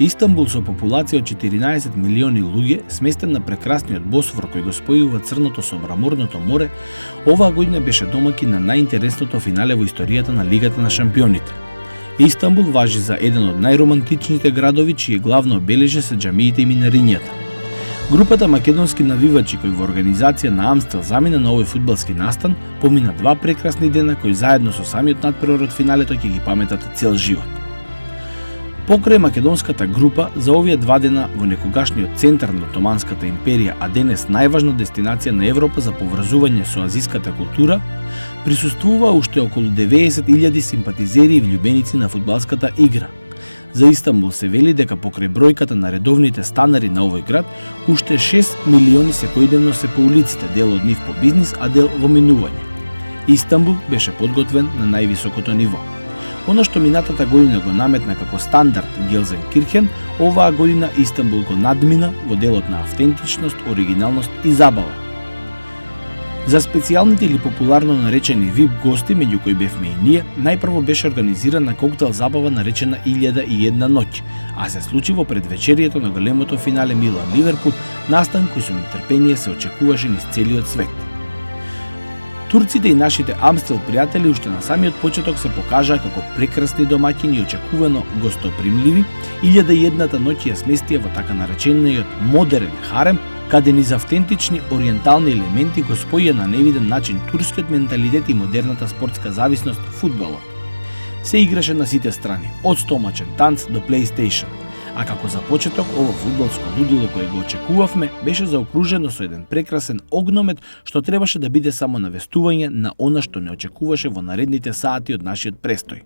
Истанбул со популација од 14 милиони луѓе, сместен на прекрасниот Босфор кој го спојува Црното со Мраморното море, оваа година беше домаќин на најинтересното финале во историјата на Лигата на шампионите. Истанбул важи за еден од најромантичните градови, чие главно обележје се џамиите и минарињата. Групата македонски навивачи кои во организација на Амстел замина на овој фудбалски настан, помина 2 прекрасни дена кои заедно со самиот надпревар од финалето ќе ги паметат цел живот. Покрај македонската група, за овие 2 дена во некогашниот центар на Отоманската империја, а денес најважна дестинација на Европа за поврзување со азиската култура, присуствува уште околу 90.000 симпатизери и влюбеници на фудбалската игра. За Истанбул се вели дека покрај бројката на редовните станари на овој град, уште 6 милиони секојдневно се по улиците, дел од нив по бизнис, а дел во минување. Истанбул беше подготвен на највисокото ниво. Оно што минатата година го наметна како стандард Гелзенкирхен, оваа година Истанбул го надмина во делот на автентичност, оригиналност и забава. За специјалните или популарно наречени VIP гости, меѓу кои бевме и ние, најпрво беше организирана коктел забава наречена 1001 ноќ, а се случи во предвечерието на големото финале Милан-Ливерпул, настан кој со нетрпение се очекуваше низ целиот свет. Турците и нашите Амстел пријатели уште на самиот почеток се покажаа како прекрасни домаќини и очекувано гостопримливи, 1001 ноќ ја сместија во така наречениот модерен харем, каде низ автентични ориентални елементи го споија на невиден начин турскиот менталитет и модерната спортска зависност фудбалот. Се играше на сите страни, од стомачен танц до PlayStation. А како за почеток, ово фудбалско лудило кое го очекувавме беше заокружено со еден прекрасен огномет што требаше да биде само навестување на она што не очекуваше во наредните сати од нашиот престој.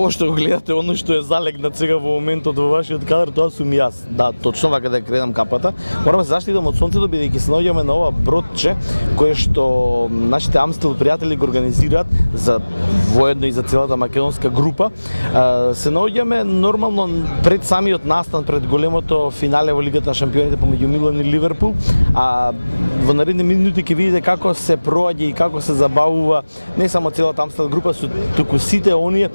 Ово што го гледате, оно што е залегнат сега во моментот во вашиот кадар, тоа сум јас. Да, точно вака да кредам капата. Морам да се заштитам од сонцето бидејќи се наоѓаме на ова бродче кое што нашите Амстел пријатели го организираат за воедно и за целата македонска група. Се наоѓаме нормално пред самиот настан, пред големото финале во Лигата на шампионите помеѓу Милан и Ливерпул, а во наредни минути ќе видите како се проаѓа и како се забавува не само целата Амстел група, туку сите оние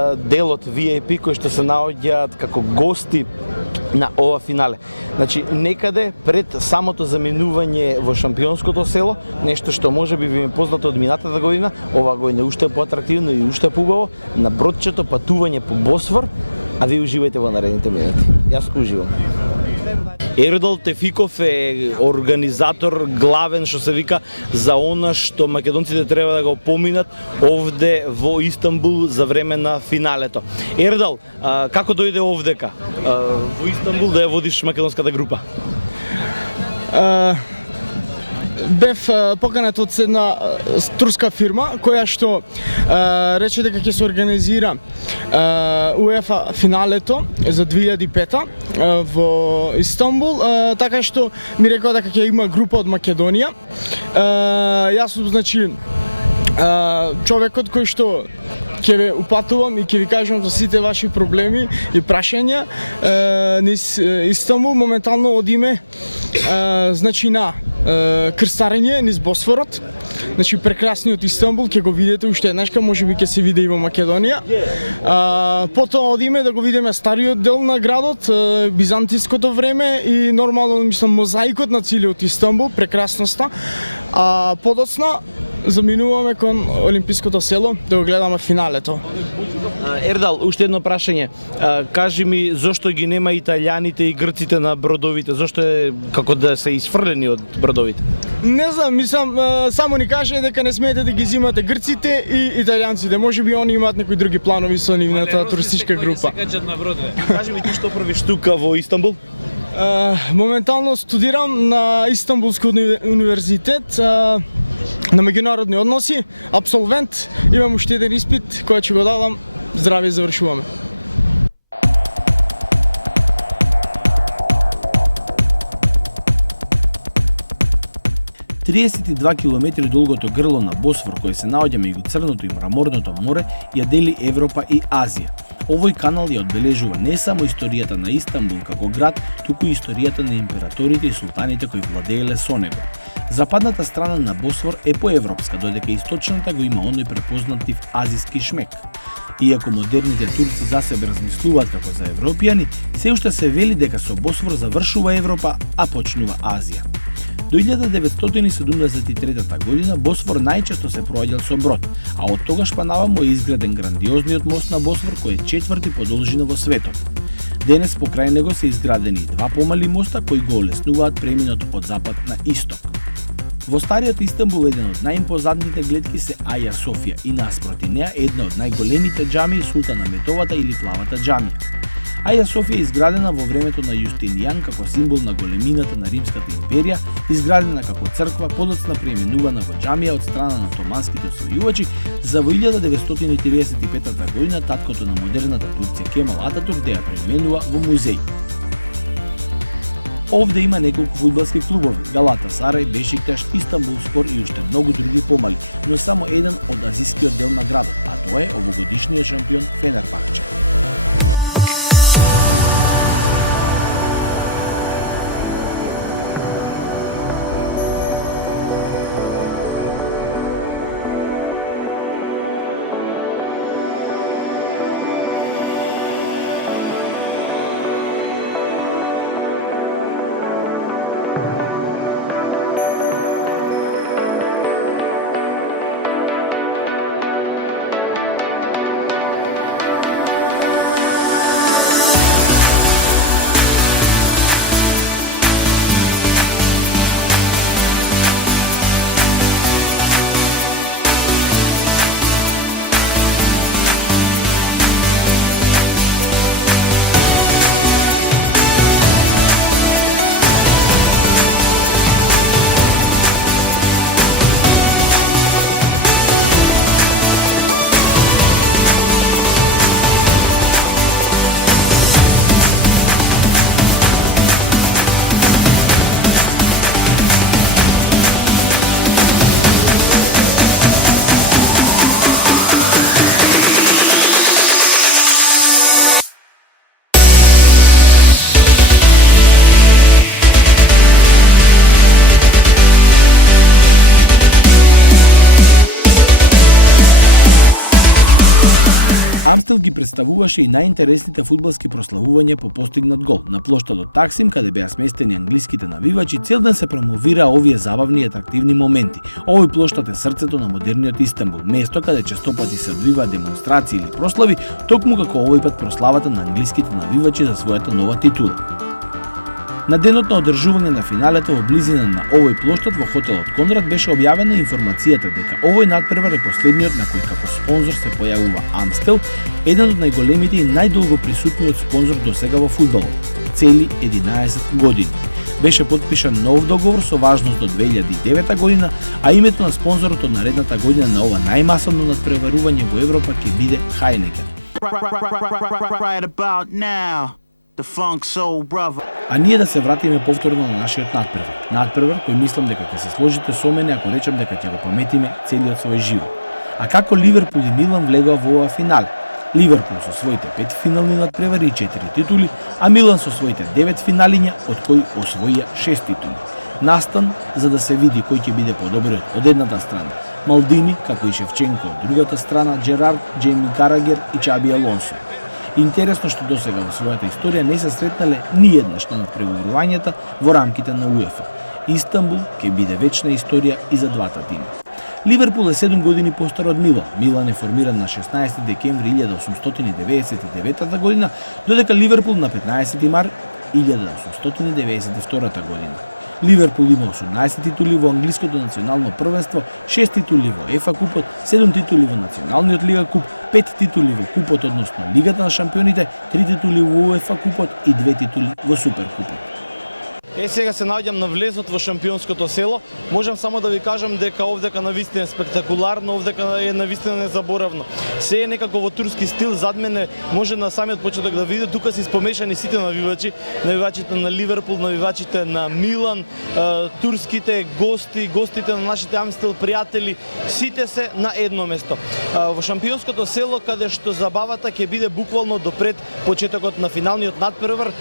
делот VIP кои што се наоѓаат како гости на ова финале. Значи, некаде пред самото заминување во шампионското село, нешто што можеби ви е познато од минатата година, ова година уште е поатрактивно и уште е поубаво, на бродчето патување по Босфор, а ви уживајте во наредните минути. Јас уживам. Ердал Тефиков е организатор главен, што се вика, за она што македонците треба да го поминат овде во Истанбул за време на финалето. Ердал, како дојде овдека во Истанбул да ја водиш македонската група? Бев поканет од една турска фирма која што рече дека ќе се организира УЕФА финалето за 2005 во Истанбул, така што ми рекоа дека ќе има група од Македонија. Јас сум, значи, човекот кој што ќе ве упатувам и ќе ви кажам за сите ваши проблеми и прашања низ Истанбул. Моментално одиме значи на крстарење низ Босфорот. Значи прекрасниот Истанбул ќе го видите уште еднашка, можеби ќе се види и во Македонија. Потоа одиме да го видиме стариот дел на градот, византиското време и нормално мислам мозаикот на целиот Истанбул, прекрасноста. А подоцна заминуваме кон Олимпиското село да го гледаме финалето. Ердал, уште едно прашање. Кажи ми, зошто ги нема италијаните и грците на бродовите? Зошто е како да се изфрлени од бродовите? Не знам, мислам, само ни каже дека не смеете да ги зимате грците и италијанците. Можеби они имаат некои други планови со нивната туристичка група. Кажи ми, ти што правиш тука во Истанбул? Моментално студирам на Истанбулски универзитет на меѓународни односи, абсолвент, имам уште еден испит кој ќе го дадам, здраве и завршуваме. ...32 километри долгото грло на Босфор, кој се наоѓа меѓу Црното и Мраморното море, ја дели Европа и Азија. Овој канал ја одбележува не само историјата на Истанбул како град, туку и историјата на императорите и султаните кои владееле со него. Западната страна на Босфор е поевропска, додека источната го има оној препознатлив азиски шмек. Иако модерните турци за себе размислуваат како за европјани, се уште се вели дека со Босфор завршува Европа, а почнува Азија. До 1973 година Босфор најчесто се проаѓал со брод, а од тогаш па наваму е изграден грандиозниот мост на Босфор кој е четврти по должина во светот. Денес покрај него се изградени два помали моста кои го олеснуваат преминот од запад на исток. Во стариот Истанбул еден од најимпозантните гледки се Аја Софија и наспроти неа една од најголемите џамии Султана Метовата или Плавата џамија. Аја Софија е изградена во времето на Јустинијан како символ на големината на Римската империја, изградена како црква, подоцна преименувана во џамија од страна на отоманските освојувачи, за во 1935 година таткото на модерната Турција Кемал Ататурк да ја преименува во музеј. Овде има неколку фудбалски клубови: Галатасарај, Бешикташ, Истанбулспор и уште многу други помали, но само еден од азискиот дел на градот, а тоа е овогодишниот шампион Фенербахче. Амстел ги представуваше и најинтересните фудбалски прославувања по постигнат гол. На плоштадот Таксим, каде беа сместени англиските навивачи, цел ден се промовира овие забавни и атрактивни моменти. Овој плоштад е срцето на модерниот Истанбул, место каде честопати се одвиваат демонстрации или прослави, токму како овој пат прославата на англиските навивачи за својата нова титула. На денот на одржување на финалето во близина на овој плоштад во хотелот Конрад беше објавена информацијата дека овој надпревар е последниот на кој како спонзор се појавува Амстел, еден од најголемите и најдолго присутниот спонзор досега во фудбалот, цели 11 години. Беше подпишан нов договор со важност до 2009 година, а името на спонзорот од наредната година на ова најмасовно надпреварување во Европа ќе биде Хайнекен. Right about now, the Funk Soul Brother. А ние да се вратиме повторно на нашиот надпревар. Надпревар кој мислам дека ќе се сложите со мене ако речам дека ќе го паметиме целиот свој живот. А како Ливерпул и Милан влегоа во ова финале? Ливерпул со своите 5 финални надпревари и 4 титули, а Милан со своите 9 финалиња, од кои освоија 6 титули. Настан за да се види кој ќе биде подобриот од едната страна. Малдини, како и Шевченко од другата страна, Джерард, Джейми Карагер и Чаби Алонсо. Интересно што досега во својата историја не се сретнале ни еднаш на надпреварувањата во рамките на УЕФА. Истанбул ќе биде вечна историја и за двата тима. Ливерпул е 7 години постар од Милан. Милан е формиран на 16 декември 1899 година, додека Ливерпул на 15 март 1892 година. Ливерпул има 18 титули во англиското национално првенство, 6 титули во ЕФА купот, 7 титули во националниот лига куп, 5 титули во купот, односно Лигата на шампионите, 3 титули во УЕФА купот и 2 титули во Суперкупот. Сега се наоѓам на влезот во шампионското село. Можам само да ви кажам дека овдека навистина е спектакуларно, овдека е навистина незаборавно. Се е некако во турски стил, зад мене може на самиот почеток да видите, тука се испомешани сите навивачи, навивачите на Ливерпул, навивачите на Милан, турските гости, гостите на нашите Амстел пријатели, сите се на едно место. Во шампионското село, каде што забавата ќе биде буквално допред почетокот на финалниот надпревар,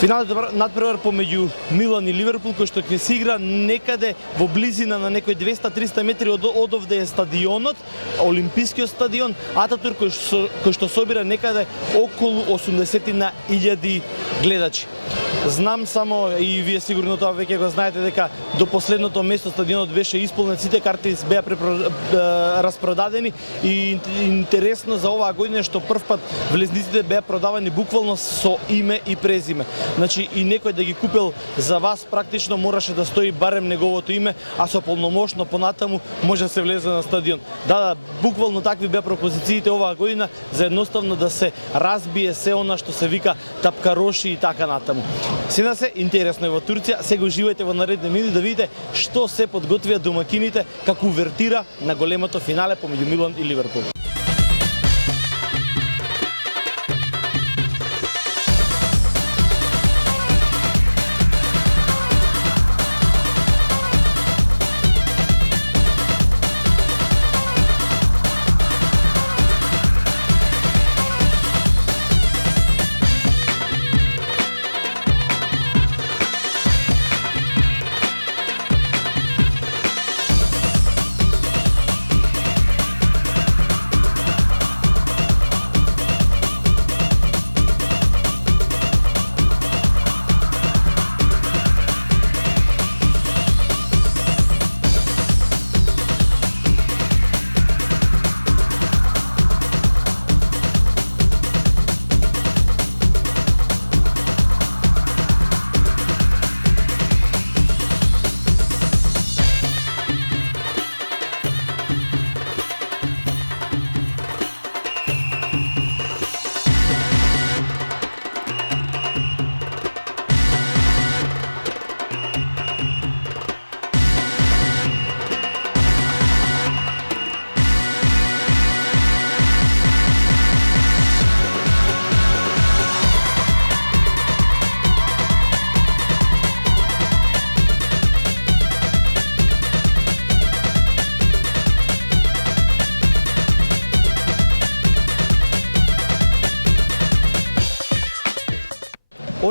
финалниот надпревар помеѓу Милан и Ливерпул, кој што ќе се игра некаде во близина на некои 200-300 метри од овде е стадионот, Олимпискиот стадион, Ататурк, кој што собира некаде околу 80.000 гледачи. Знам само, и вие сигурно тоа веќе го знаете, дека до последното место стадионот беше исполнет, сите карти беа распродадени и интересно за оваа година што првпат влезниците беа продавани буквално со име и презиме. Значи и некој да ги купил за вас практично мораше да стои барем неговото име, а со полномошно понатаму може да се влезе на стадион. Да, буквално такви беа пропозициите оваа година за едноставно да се разбие се она што се вика тапкароши и така натаму. Сина се, интересно е во Турција, сега уживајте во наредни минути да видите што се подготвија домакините како увертира на големото финале помеѓу Милан и Ливерпул.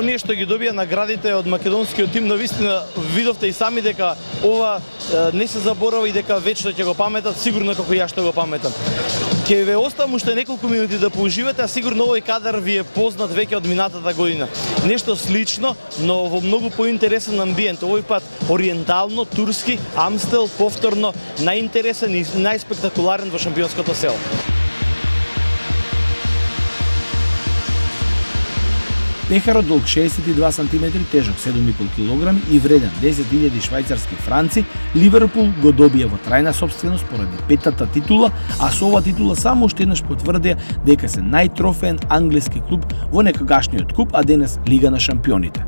оние што ги добија наградите од македонскиот тим, навистина видовте и сами дека ова не се заборава и дека вечно ќе го паметат, сигурно како ја што го паметам. Ќе ве оставам уште неколку минути да поуживате, а сигурно овој кадар ви е познат веќе од минатата година. Нешто слично, но во многу поинтересен амбиент. Овој пат ориентално, турски, Амстел, повторно најинтересен и најспектакуларен во шампионското село. Пехарот долг 62 см, тежок 7,5 кг и вреден 10.000 швајцарски франци, Ливерпул го добија во трајна сопственост поради петата титула, а со ова титула само уште еднаш потврдија дека се најтрофеен англиски клуб во некогашниот куп, а денес Лига на шампионите.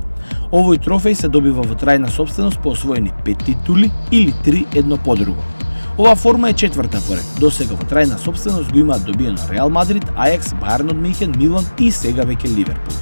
Овој трофеј се добива во трајна сопственост по освоени 5 титули или 3 едно по друго. Ова форма е четврта поред. Досега во трајна сопственост го имаат добиено Реал Мадрид, Ајакс, Бајерн од Мюнхен, Милан и сега веќе Ливерпул.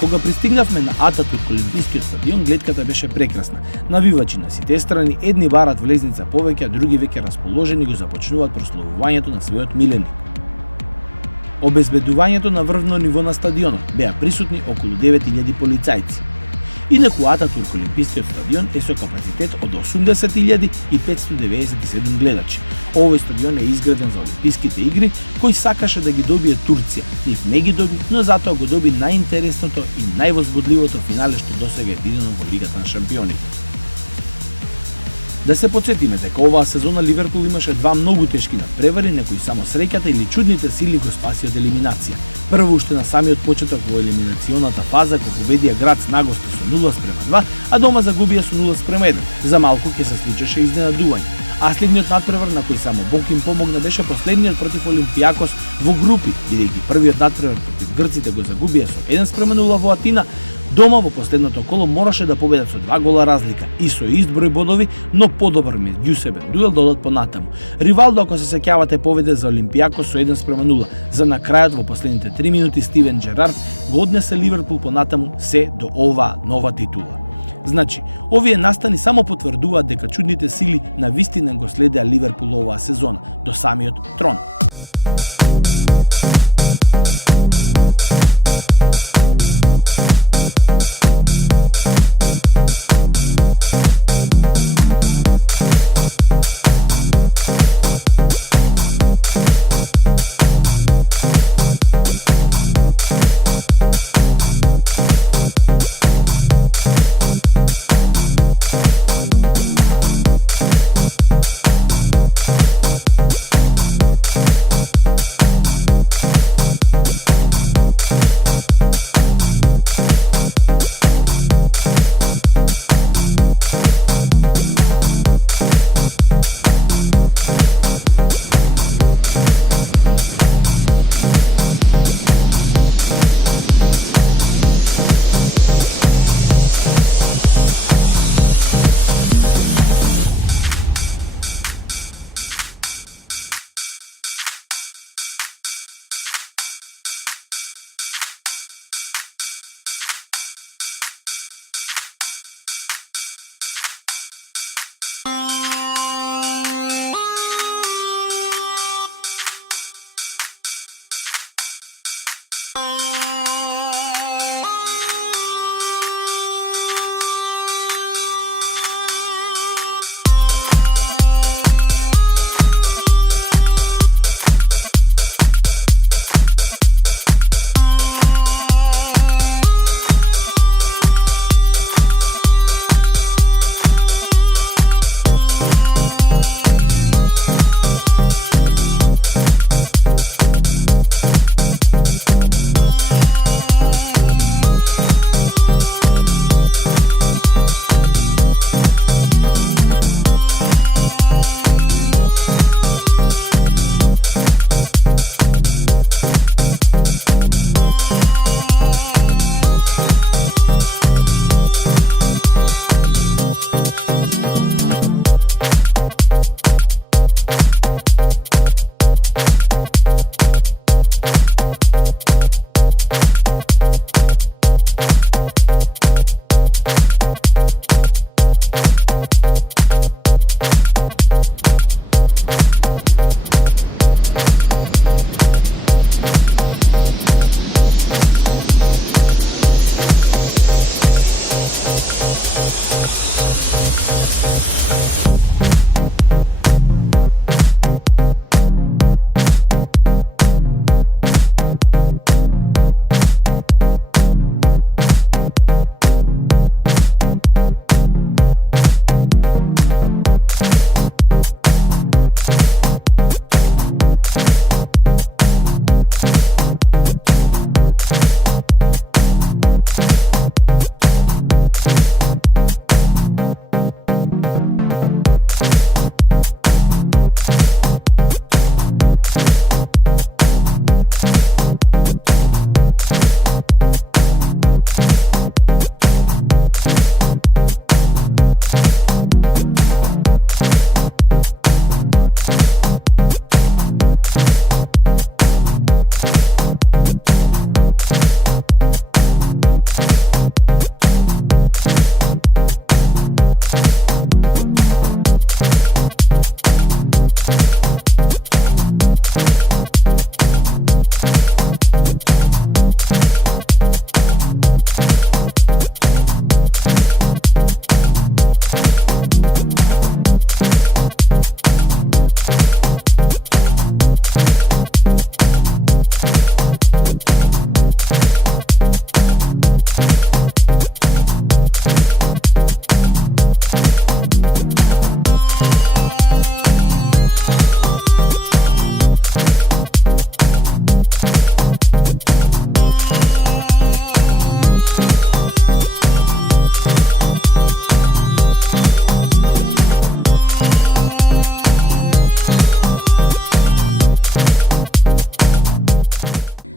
Кога пристигнавме на Ататурк Олимпискиот стадион, гледката беше прекрасна. Навивачи на сите страни, едни барат влезница повеќе, а други веќе расположени го започнуваат прославувањето на својот миленик. Обезбедувањето на врвно ниво на стадионот беа присутни околу 9000 полицајци. Инаку Ататурк Олимпискиот стадион е со капацитет од 80.597 гледачи. Овој стадион е изграден за Олимписките игри, кој сакаше да ги добие Турција. Нив не ги доби, но затоа го доби најинтересното и највозбудливото финале што досега е видено во Лигата на шампионите. Да се подсетиме дека оваа сезона Ливерпул имаше два многу тешки надпревари на кои само среќата или чудните сили го спаси од елиминација. Прво уште на самиот почеток во елиминационата фаза кога победија Грац на гости со 0:2, а дома загубија со 0:1. За малку ќе се случеше изненадување. А следниот надпревар на кој само Бог им помогна беше последниот против Олимпијакос во групи, бидејќи првиот надпревар против грците го загубија со 1:0 во Атина. Дома во последното коло мораше да победат со 2 гола разлика и со ист број бодови, но подобар меѓусебен дуел да одат понатаму. Ривалдо, ако се сеќавате, поведе за Олимпијакос со 1:0. За на крајот во последните 3 минути Стивен Джерард го однесе Ливерпул понатаму се до оваа нова титула. Значи, овие настани само потврдуваат дека чудните сили на вистина го следеа Ливерпул оваа сезона до самиот трон.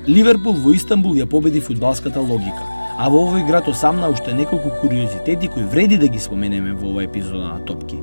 Ливерпул во Истанбул ја победи фудбалската логика, а во овој град осамна уште неколку куриозитети кои вреди да ги споменеме во оваа епизода на Топки.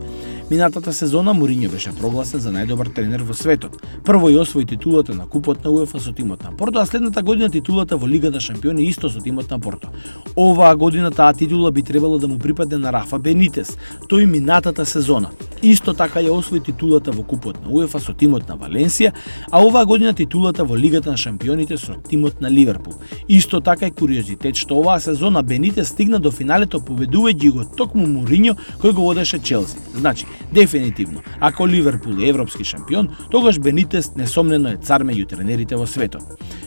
Минатата сезона Мориньо беше прогласен за најдобар тренер во светот. Прво ја освои титулата на Купот на УЕФА со тимот на Порто, а следната година титулата во Лигата шампиони исто со тимот на Порто. Оваа година таа титула би требало да му припадне на Рафа Бенитес. Тој минатата сезона исто така ја освои титулата во Купот на УЕФА со тимот на Валенсија, а оваа година титулата во Лигата на шампионите со тимот на Ливерпул. Исто така е куриозитет што оваа сезона Бенитес стигна до финалето победувајќи го токму Мориньо кој го водеше Челси. Значи, дефинитивно, ако Ливерпул е европски шампион, тогаш Бенитес несомнено е цар меѓу тренерите во светот.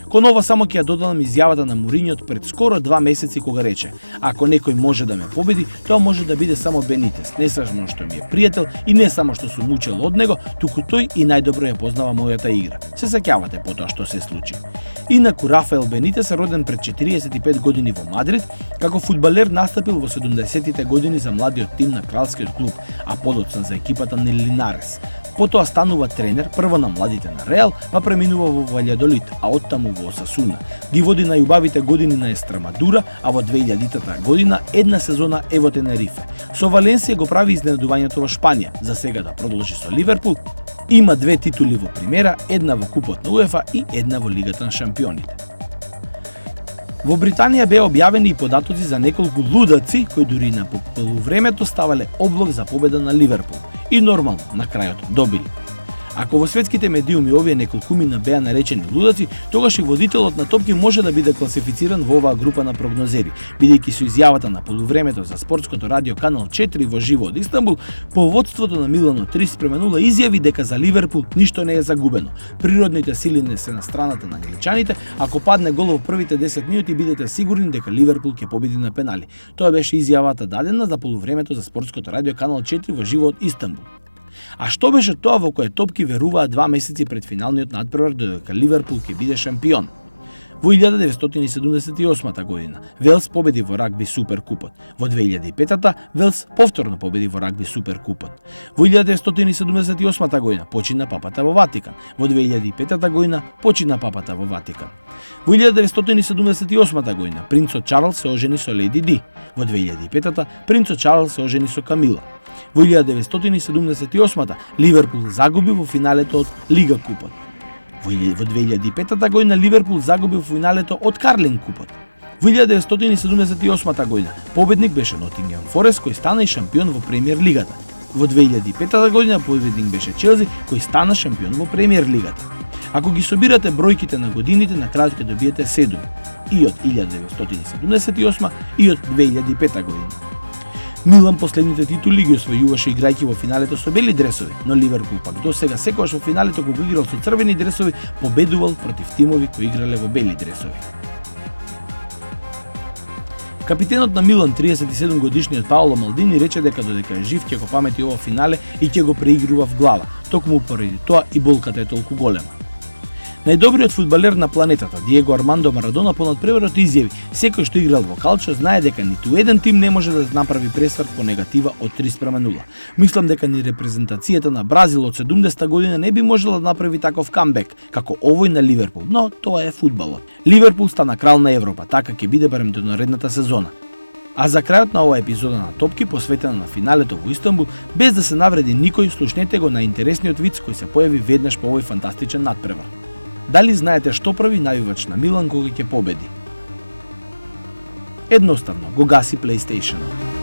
Кон ова само ќе ја додадам изјавата на Мориньо пред скоро 2 месеци кога рече: ако некој може да ме победи, тоа може да биде само Бенитес, не само што ми е пријател и не само што сум учел од него, туку тој и најдобро ја познава мојата игра. Се сеќавате по тоа што се случи. Инаку Рафаел Бенитес е роден пред 45 години во Мадрид, како фудбалер настапил во 70-тите години за младиот тим на кралскиот клуб, а подоцна за екипата на Линарес. Потоа станува тренер прво на младите на Реал, па преминува во Валјадолид, а оттаму во Осасуна. Ги води најубавите години на Естрамадура, а во 2000-та година една сезона е во Тенерифе. Со Валенсија го прави изненадувањето во Шпанија, за сега да продолжи со Ливерпул. Има 2 титули во Примера, една во Купот на УЕФА и една во Лигата на шампионите. Во Британија беа објавени и податоци за неколку лудаци кои дури на полувремето ставале облог за победа на Ливерпул. И нормално, на крајот добили. Ако во светските медиуми овие неколкумина беа наречени лудаци, тогаш и водителот на Топки може да биде класифициран во оваа група на прогнозери, бидејќи со изјавата на полувремето за спортското радио Канал 4 во живо од Истанбул, поводството на Милано 3:0 изјави дека за Ливерпул ништо не е загубено. Природните сили не се на страната на англичаните, ако падне гол во првите 10 минути бидете сигурни дека Ливерпул ќе победи на пенали. Тоа беше изјавата дадена за полувремето за спортското радио Канал 4 во живо од Истанбул. А што беше тоа во кое Топки веруваа 2 месеци пред финалниот надпревар додека Ливерпул ќе биде шампион? Во 1978 година Велс победи во рагби Суперкупот. Во 2005-та Велс повторно победи во рагби Суперкупот. Во 1978 година почина папата во Ватикан. Во 2005 година почина папата во Ватикан. Во 1978 година принцот Чарлс се ожени со Леди Ди. Во 2005 принцот Чарлс се ожени со Камила. Во 1978 Ливерпул загуби во финалето од Лига Купот. Во 2005 година Ливерпул загуби во финалето од Карлин Купот. Во 1978 година победник беше Нотингем Форест кој стана и шампион во Премиер Лигата. Во 2005 година победник беше Челси кој стана шампион во Премиер Лигата. Ако ги собирате бројките на годините, на крајот ќе добиете 7. И од 1978 и од 2005 година. Милан последните титули ги освојуваше играјќи во финалето со бели дресови, но Ливерпул пак до сега секогаш во финалето кога играл со црвени дресови победувал против тимови кои играле во бели дресови. Капитенот на Милан, 37 годишниот Паоло Малдини, рече дека додека е жив ќе го памети ова финале и ќе го преигрува в глава. Токму поради тоа и болката е толку голема. Најдобриот фудбалер на планетата, Диего Армандо Марадона, по надпреварот изјави: секој што играл во калчо знае дека ниту еден тим не може да направи пресврт по негатива од 3:0. Мислам дека ни репрезентацијата на Бразил од 70-та година не би можела да направи таков камбек, како овој на Ливерпул, но тоа е фудбалот. Ливерпул стана крал на Европа, така ќе биде барем до наредната сезона. А за крајот на оваа епизода на Топки, посветена на финалето во Истанбул, без да се навреди никој, слушнете го на интересниот виц кој се појави веднаш по овој фантастичен надпревар. Дали знаете што прави навивач на Милан кога ќе победи? Едноставно, го гаси PlayStation-от.